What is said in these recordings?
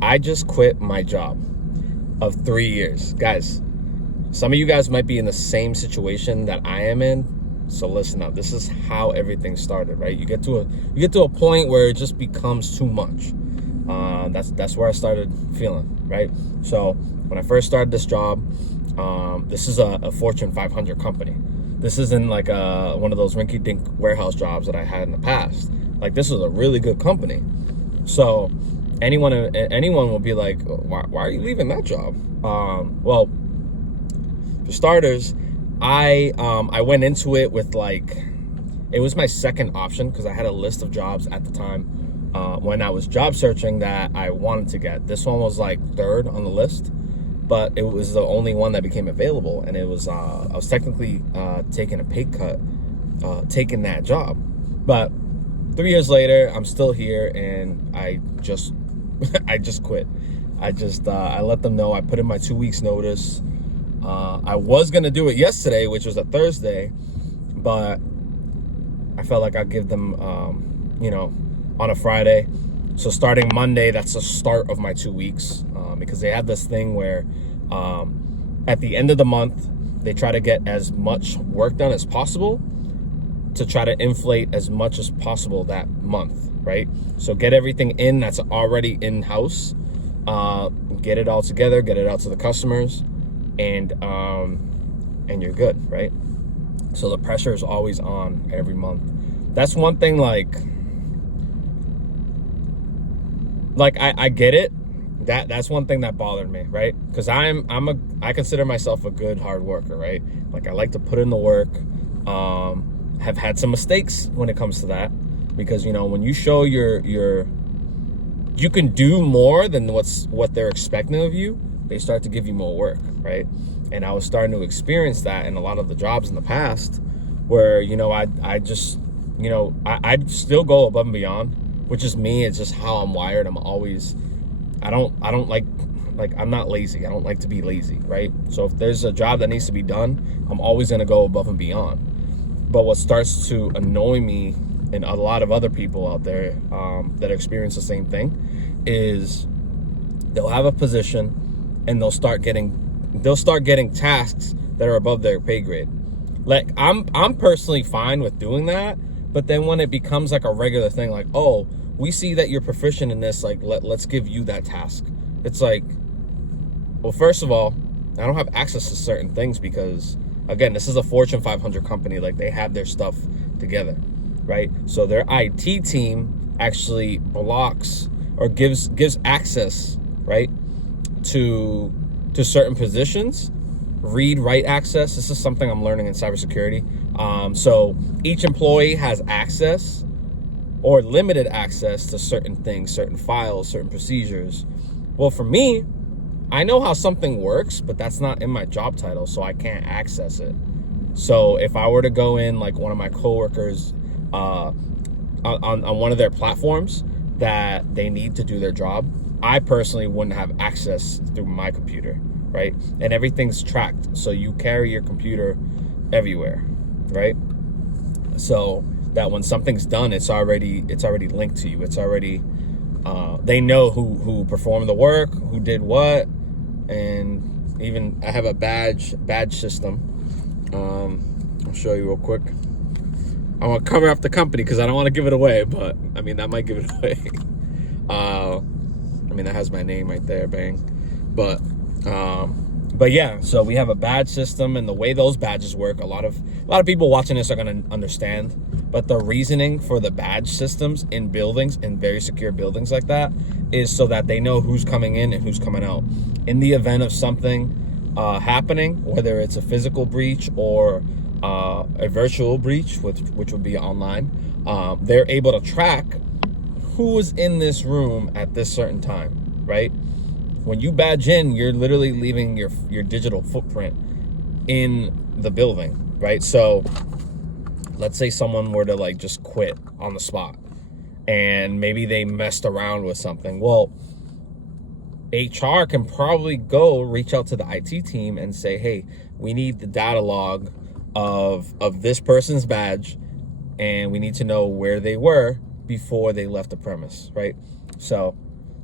I just quit my job of 3 years. Guys, some of you guys might be in the same situation that I am in. So listen up. This is how everything started, right? You get to a point where it just becomes too much. That's where I started feeling, right? So when I first started this job, this is a Fortune 500 company. This isn't like one of those rinky-dink warehouse jobs that I had in the past. Like, this is a really good company. So anyone will be like, why are you leaving that job? Well, for starters, I went into it with it was my second option because I had a list of jobs at the time when I was job searching that I wanted to get. This one was like third on the list, but it was the only one that became available, and it was I was technically taking a pay cut, taking that job. But 3 years later, I'm still here, and I just quit. I let them know. I put in my 2 weeks notice. I was gonna do it yesterday, which was a Thursday, but I felt like I'd give them, on a Friday. So starting Monday, that's the start of my 2 weeks, because they have this thing where at the end of the month, they try to get as much work done as possible to try to inflate as much as possible that month, right? So get everything in that's already in-house, get it all together, get it out to the customers, and you're good, right? So the pressure is always on every month. That's one thing, like I get it. That's one thing that bothered me, right? Because I consider myself a good hard worker, right? Like, I like to put in the work. Have had some mistakes when it comes to that, because when you show you can do more than what they're expecting of you, they start to give you more work, right? And I was starting to experience that in a lot of the jobs in the past, where I'd still go above and beyond, which is me. It's just how I'm wired. I don't like I'm not lazy. I don't like to be lazy, right? So if there's a job that needs to be done, I'm always gonna go above and beyond. But what starts to annoy me and a lot of other people out there that experience the same thing is they'll have a position and they'll start getting tasks that are above their pay grade. Like, I'm personally fine with doing that, but then when it becomes like a regular thing, like, oh, we see that you're proficient in this, like, let's give you that task. It's like, well, first of all, I don't have access to certain things because, again, this is a Fortune 500 company. Like, they have their stuff together, right? So their IT team actually blocks or gives access, right, to certain positions. Read, write access. This is something I'm learning in cybersecurity. So each employee has access or limited access to certain things, certain files, certain procedures. Well, for me, I know how something works, but that's not in my job title, so I can't access it. So if I were to go in, like, one of my coworkers on one of their platforms that they need to do their job, I personally wouldn't have access through my computer, right? And everything's tracked, so you carry your computer everywhere, right? So that when something's done, it's already linked to you. It's already they know who performed the work, who did what, and even I have a badge system. I'll show you real quick. I want to cover up the company because I don't want to give it away, but I mean, that might give it away. That has my name right there, bang. But yeah, so we have a badge system, and the way those badges work, a lot of people watching this are going to understand. But the reasoning for the badge systems in buildings, in very secure buildings like that, is so that they know who's coming in and who's coming out. In the event of something happening, whether it's a physical breach or a virtual breach, which would be online, they're able to track who is in this room at this certain time, right? When you badge in, you're literally leaving your digital footprint in the building, right? So let's say someone were to just quit on the spot and maybe they messed around with something. Well, HR can probably go reach out to the IT team and say, hey, we need the data log of this person's badge, and we need to know where they were before they left the premise, right? So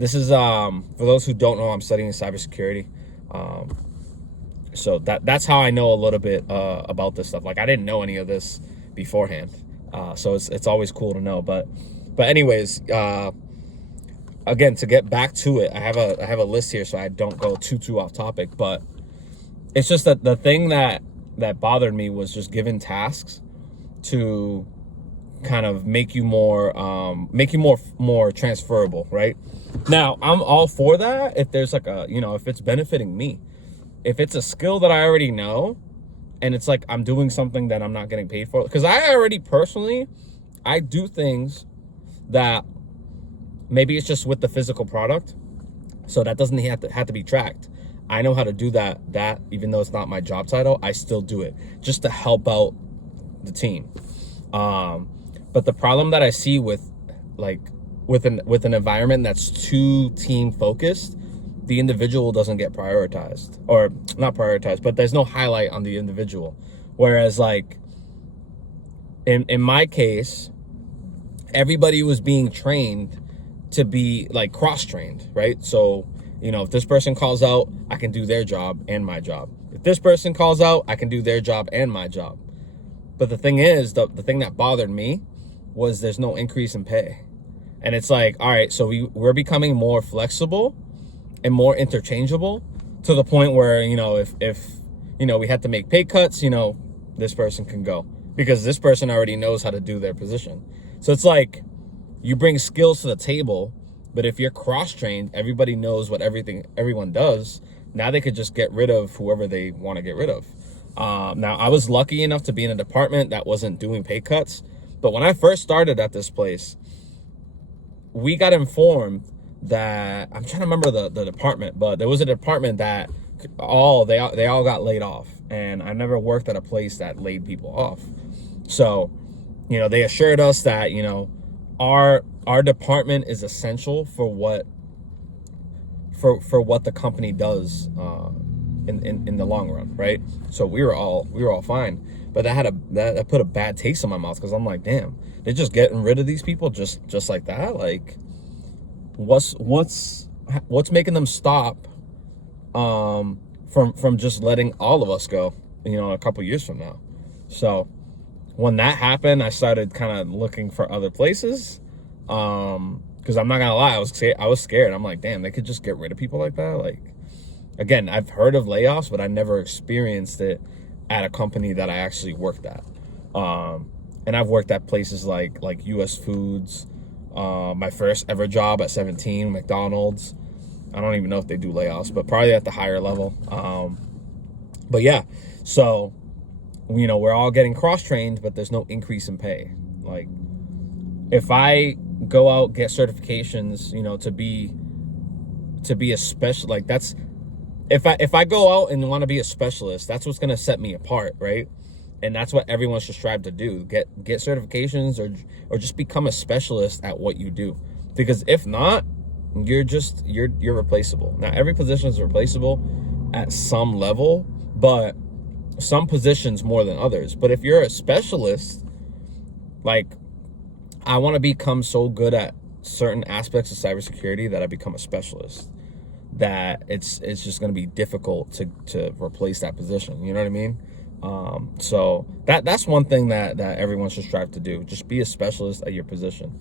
This is for those who don't know, I'm studying cybersecurity. So that's how I know a little bit about this stuff. Like, I didn't know any of this beforehand. So it's always cool to know. But anyways, again, to get back to it, I have a list here so I don't go too off topic. But it's just that the thing that bothered me was just given tasks to kind of make you more transferable, right? Now, I'm all for that if there's like a, if it's benefiting me. If it's a skill that I already know and it's like I'm doing something that I'm not getting paid for, because I already personally, I do things that maybe it's just with the physical product, so that doesn't have to be tracked. I know how to do that even though it's not my job title, I still do it just to help out the team. But the problem that I see with an environment that's too team focused, the individual doesn't get prioritized, or not prioritized, but there's no highlight on the individual. Whereas like in my case, everybody was being trained to be like cross-trained, right? So, if this person calls out, I can do their job and my job. If this person calls out, I can do their job and my job. But the thing is, the thing that bothered me was there's no increase in pay. And it's like, all right, so we're becoming more flexible and more interchangeable to the point where, if we had to make pay cuts, this person can go because this person already knows how to do their position. So it's like you bring skills to the table, but if you're cross-trained, everybody knows what everyone does. Now they could just get rid of whoever they want to get rid of. Now, I was lucky enough to be in a department that wasn't doing pay cuts. But when I first started at this place, we got informed that, I'm trying to remember the department, but there was a department that they all got laid off. And I never worked at a place that laid people off. So, they assured us that, our department is essential for what the company does in the long run, right? So we were all fine, but that put a bad taste in my mouth, because I'm like, damn, they're just getting rid of these people just like that. Like, what's making them stop from just letting all of us go, a couple years from now? So when that happened, I started kind of looking for other places, because I'm not gonna lie, I was scared. I'm like, damn, they could just get rid of people like that. Like, again, I've heard of layoffs, but I never experienced it at a company that I actually worked at. And I've worked at places like US Foods, my first ever job at 17, McDonald's. I don't even know if they do layoffs, but probably at the higher level. But yeah, so, we're all getting cross-trained, but there's no increase in pay. Like, if I go out, get certifications, to be a special, like, that's, if I go out and want to be a specialist, that's what's going to set me apart, right? And that's what everyone should strive to do. Get certifications or just become a specialist at what you do. Because if not, you're replaceable. Now, every position is replaceable at some level, but some positions more than others. But if you're a specialist, like, I want to become so good at certain aspects of cybersecurity that I become a specialist, that it's just going to be difficult to replace that position. You know what I mean? So that's one thing that everyone should strive to do. Just be a specialist at your position.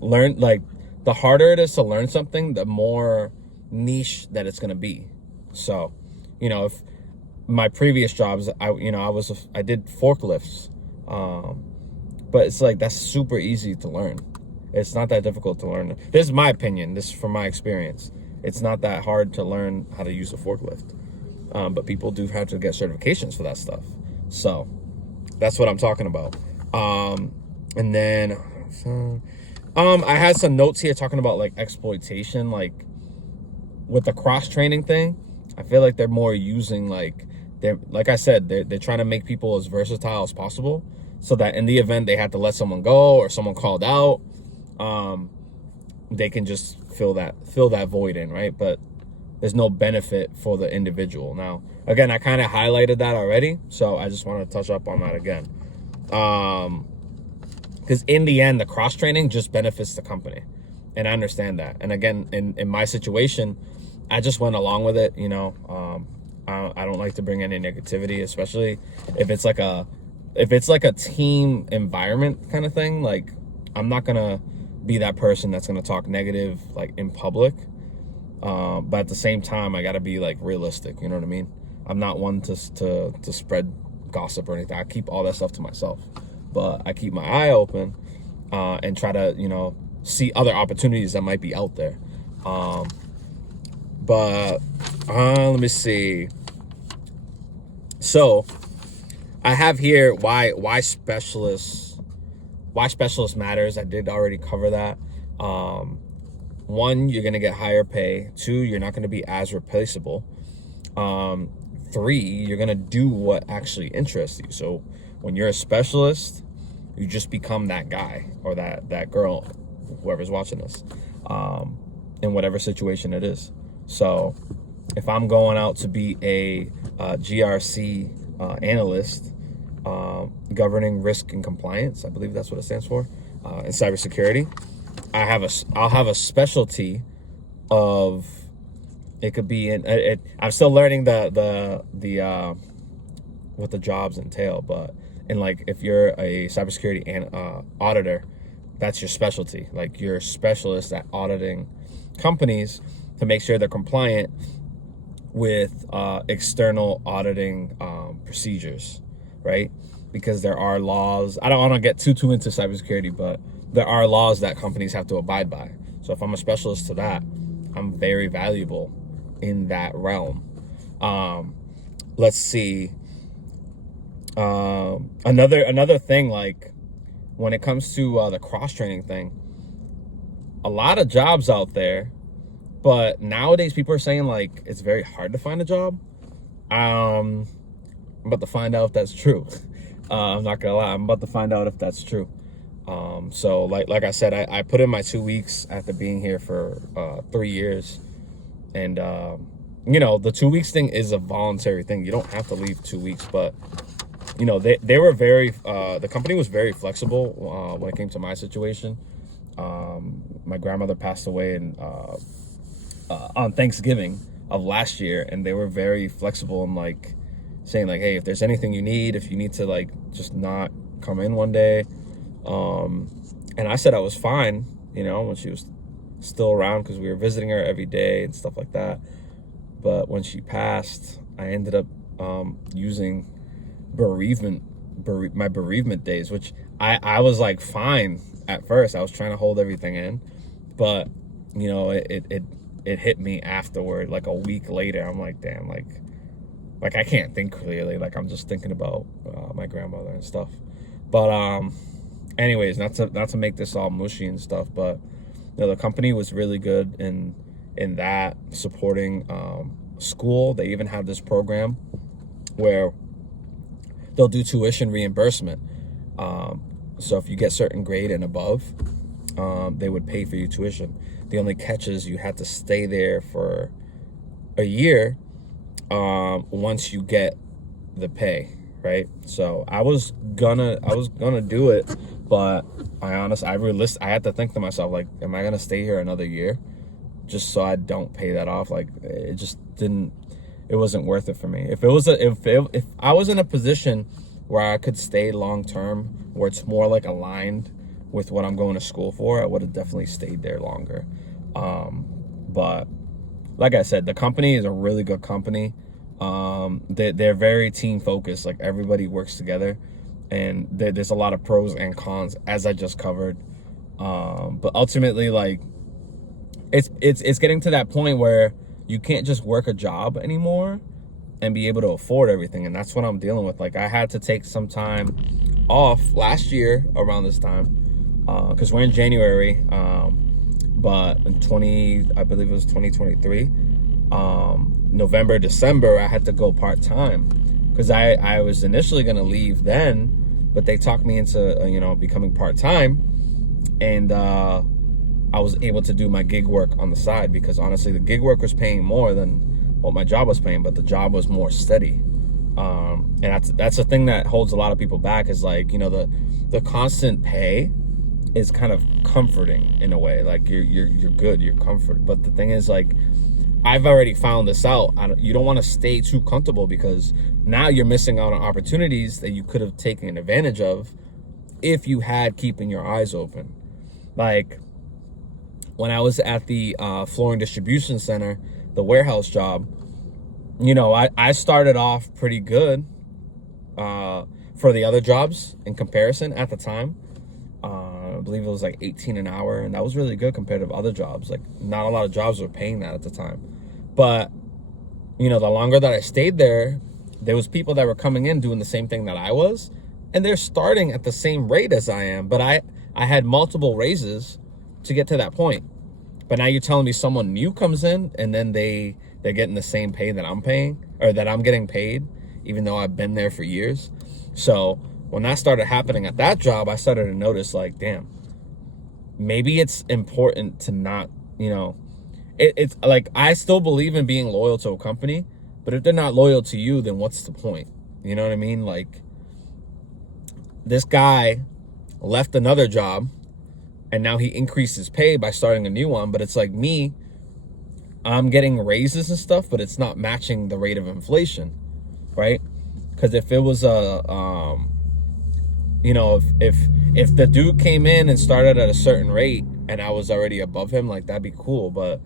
Learn, like, the harder it is to learn something, the more niche that it's going to be. So, if my previous jobs, I did forklifts, but it's like, that's super easy to learn. It's not that difficult to learn. This is my opinion. This is from my experience. It's not that hard to learn how to use a forklift. But people do have to get certifications for that stuff. So that's what I'm talking about. And then I had some notes here talking about like exploitation, like with the cross training thing. I feel like they're more using like I said, they're trying to make people as versatile as possible, so that in the event they had to let someone go or someone called out, they can just fill that void in, right? But there's no benefit for the individual. Now, again, I kind of highlighted that already, so I just want to touch up on that again. Because in the end, the cross-training just benefits the company. And I understand that. And again, in my situation, I just went along with it. I don't like to bring any negativity, especially if it's like a team environment kind of thing. Like, I'm not gonna be that person that's gonna talk negative like in public. But at the same time, I gotta be like realistic. You know what I mean? I'm not one to spread gossip or anything. I keep all that stuff to myself, but I keep my eye open and try to see other opportunities that might be out there. But let me see. So I have here why specialists matters. I did already cover that. One, you're gonna get higher pay. Two, you're not gonna be as replaceable. Three, you're gonna do what actually interests you. So when you're a specialist, you just become that guy or that girl, whoever's watching this, in whatever situation it is. So if I'm going out to be a GRC analyst, governing risk and compliance, I believe that's what it stands for, in cybersecurity, I'll have a specialty of, it could be I'm still learning the what the jobs entail, but if you're a cybersecurity auditor, that's your specialty. Like, you're a specialist at auditing companies to make sure they're compliant with external auditing procedures, right? Because there are laws. I don't want to get too into cybersecurity, but there are laws that companies have to abide by. So if I'm a specialist to that, I'm very valuable in that realm. Let's see. Another thing, like when it comes to the cross-training thing, a lot of jobs out there, but nowadays people are saying like it's very hard to find a job. I'm about to find out if that's true. I'm not gonna lie, I'm about to find out if that's true. So like I said, I put in my 2 weeks after being here for 3 years, and the 2 weeks thing is a voluntary thing. You don't have to leave 2 weeks, but they were very the company was very flexible when it came to my situation. My grandmother passed away on Thanksgiving of last year, and they were very flexible and like saying like, hey, if there's anything you need, if you need to like just not come in one day, and I said I was fine, when she was still around, because we were visiting her every day and stuff like that. But when she passed, I ended up using my bereavement days, which I was like fine at first. I was trying to hold everything in, but it hit me afterward, like a week later. I'm like, damn, like I can't think clearly. Like, I'm just thinking about my grandmother and stuff. But anyways, not to make this all mushy and stuff, but the company was really good in that, supporting school. They even have this program where they'll do tuition reimbursement. So if you get certain grade and above, they would pay for your tuition. The only catch is you had to stay there for a year once you get the pay, right? So I was gonna do it, but I had to think to myself, like, am I gonna stay here another year just so I don't pay that off? Like, it wasn't worth it for me. If I was in a position where I could stay long term, where it's more like aligned with what I'm going to school for, I would have definitely stayed there longer. But like I said, the company is a really good company. They're very team focused. Like, everybody works together, and there's a lot of pros and cons, as I just covered. But ultimately, like, it's getting to that point where you can't just work a job anymore and be able to afford everything. And that's what I'm dealing with. Like, I had to take some time off last year around this time, because we're in January, but in I believe it was 2023, November, December, I had to go part-time, because I was initially going to leave then, but they talked me into becoming part-time, and I was able to do my gig work on the side, because honestly the gig work was paying more than what my job was paying, but the job was more steady. And that's the thing that holds a lot of people back, is like, the constant pay is kind of comforting in a way. Like you're good, you're comforted. But the thing is, like, I've already found this out. You don't want to stay too comfortable, because now you're missing out on opportunities that you could have taken advantage of if you had keeping your eyes open. Like when I was at the flooring distribution center, the warehouse job, you know, I started off pretty good for the other jobs in comparison at the time. I believe it was like 18 an hour, and that was really good compared to other jobs. Like, not a lot of jobs were paying that at the time. But, you know, the longer that I stayed there, there was people that were coming in doing the same thing that I was, and they're starting at the same rate as I am. But I had multiple raises to get to that point. But now you're telling me someone new comes in, and then they're getting the same pay that I'm paying, or that I'm getting paid, even though I've been there for years. So when that started happening at that job, I started to notice, like, damn, maybe it's important to not, you know, it's like, I still believe in being loyal to a company, but if they're not loyal to you, then what's the point? You know what I mean? Like, this guy left another job, and now he increased his pay by starting a new one. But it's like me, I'm getting raises and stuff, but it's not matching the rate of inflation, right? Because if it was you know, if the dude came in and started at a certain rate and I was already above him, like, that'd be cool. But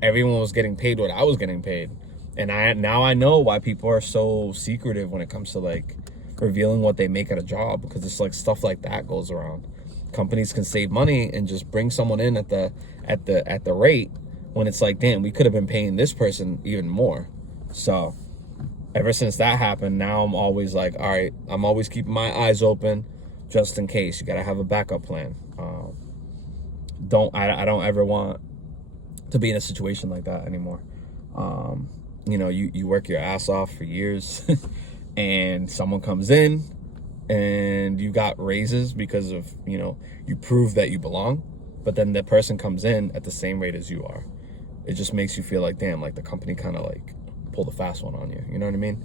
everyone was getting paid what I was getting paid. And now I know why people are so secretive when it comes to, like, revealing what they make at a job, because it's like stuff like that goes around. Companies can save money and just bring someone in at the rate, when it's like, damn, we could have been paying this person even more. So ever since that happened, now I'm always like, all right, I'm always keeping my eyes open just in case. You got to have a backup plan. I don't ever want to be in a situation like that anymore. You know, you work your ass off for years and someone comes in and you got raises because of, you know, you prove that you belong, but then the person comes in at the same rate as you are. It just makes you feel like, damn, like the company kind of like pulled a fast one on you. You know what I mean?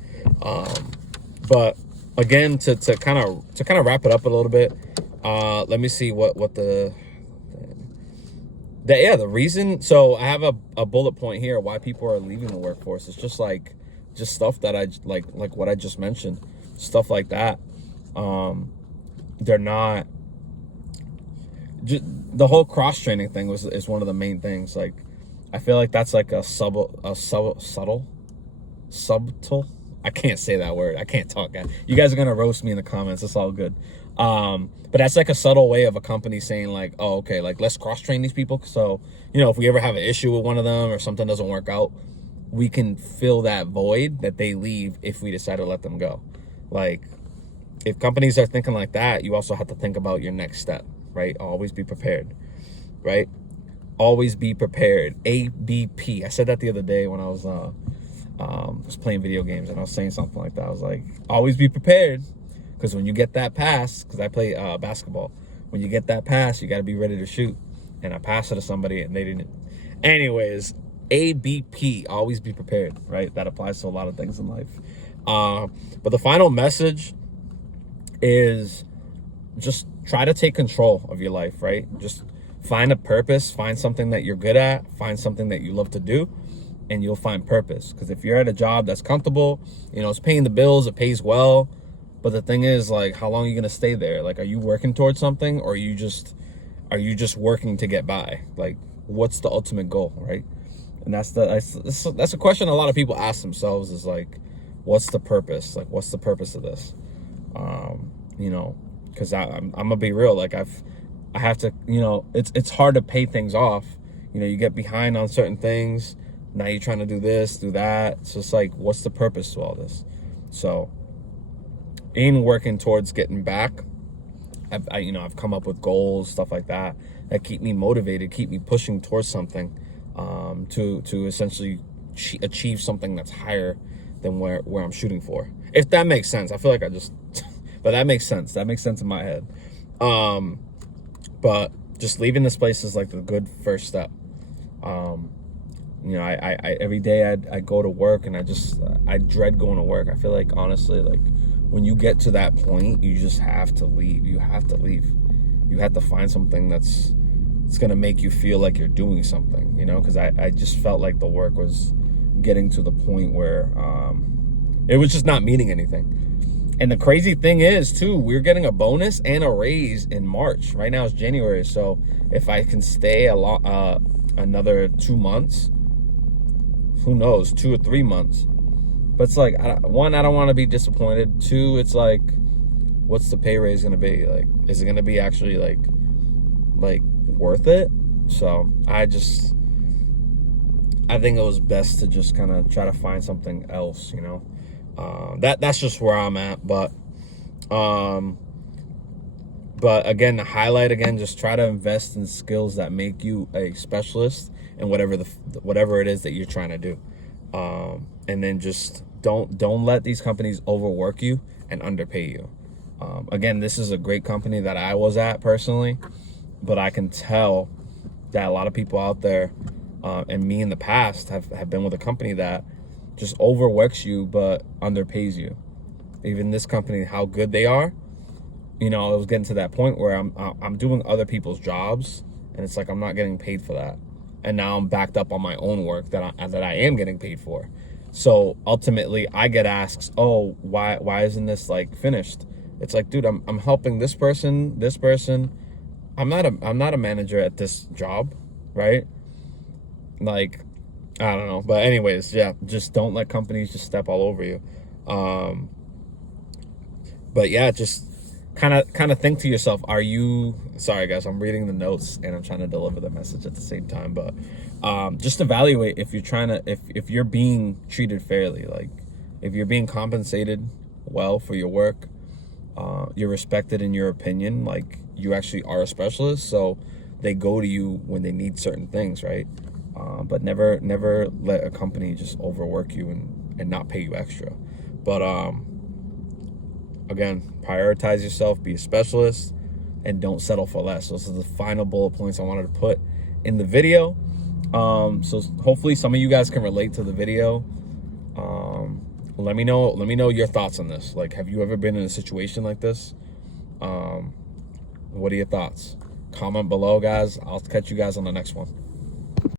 But again, to kind of wrap it up a little bit, let me see what the reason. So I have a bullet point here why people are leaving the workforce. It's just stuff that I like what I just mentioned, stuff like that. They're not just, the whole cross training thing is one of the main things. Like, I feel like that's like a subtle. I can't say that word. I can't talk. You guys are gonna roast me in the comments. It's all good. But that's like a subtle way of a company saying, like, oh, okay, like, let's cross train these people. So, you know, if we ever have an issue with one of them or something doesn't work out, we can fill that void that they leave if we decide to let them go. Like, if companies are thinking like that, you also have to think about your next step, right? Always be prepared, right? Always be prepared. ABP. I said that the other day when I was playing video games, and I was saying something like that. I was like, always be prepared, because when you get that pass, because I play basketball, when you get that pass, you got to be ready to shoot. And I passed it to somebody and they didn't. Anyways, ABP, always be prepared, right? That applies to a lot of things in life. But the final message is just try to take control of your life, right? Just find a purpose, find something that you're good at, find something that you love to do, and you'll find purpose. Because if you're at a job that's comfortable, you know, it's paying the bills, it pays well, but the thing is, like, how long are you gonna stay there? Like, are you working towards something, or are you just working to get by? Like, what's the ultimate goal, right? And that's a question a lot of people ask themselves, is like, what's the purpose? Like, what's the purpose of this? You know, because I'm gonna be real. Like, I have to, you know, it's hard to pay things off. You know, you get behind on certain things. Now you're trying to do this, do that. So it's like, what's the purpose to all this? So in working towards getting back, I've come up with goals, stuff like that keep me motivated, keep me pushing towards something, to essentially achieve something that's higher than where I'm shooting for. If that makes sense. I feel like but that makes sense. That makes sense in my head. But just leaving this place is like the good first step. You know, I every day I go to work and I dread going to work. I feel like, honestly, like, when you get to that point, you just have to leave. You have to leave. you have to find something it's gonna make you feel like you're doing something, you know, because I just felt like the work was getting to the point where it was just not meaning anything. And the crazy thing is, too, we're getting a bonus and a raise in March. Right now it's January, so if I can stay another 2 months, who knows, 2 or 3 months. But it's like, one, I don't want to be disappointed. Two, it's like, what's the pay raise gonna be? Like, is it gonna be actually like worth it? So I think it was best to just kind of try to find something else, you know. That's just where I'm at. But again, the highlight again, just try to invest in skills that make you a specialist in whatever it is that you're trying to do. And then just don't let these companies overwork you and underpay you. Again, this is a great company that I was at personally, but I can tell that a lot of people out there, and me in the past, have been with a company that just overworks you but underpays you. Even this company, how good they are, you know, it was getting to that point where I'm doing other people's jobs, and it's like I'm not getting paid for that. And now I'm backed up on my own work that I am getting paid for. So ultimately, I get asked, "Oh, why isn't this like finished?" It's like, dude, I'm helping this person. I'm not a manager at this job, right? Like, I don't know. But anyways, yeah, just don't let companies just step all over you. But yeah, just kind of think to yourself, sorry guys, I'm reading the notes and I'm trying to deliver the message at the same time, but just evaluate if you're being treated fairly, like if you're being compensated well for your work, you're respected in your opinion, like you actually are a specialist, so they go to you when they need certain things, right? But never let a company just overwork you and not pay you extra. But again, prioritize yourself, be a specialist, and don't settle for less. Those are the final bullet points I wanted to put in the video. So hopefully some of you guys can relate to the video. Let me know your thoughts on this. Like, have you ever been in a situation like this? What are your thoughts? Comment below, guys. I'll catch you guys on the next one.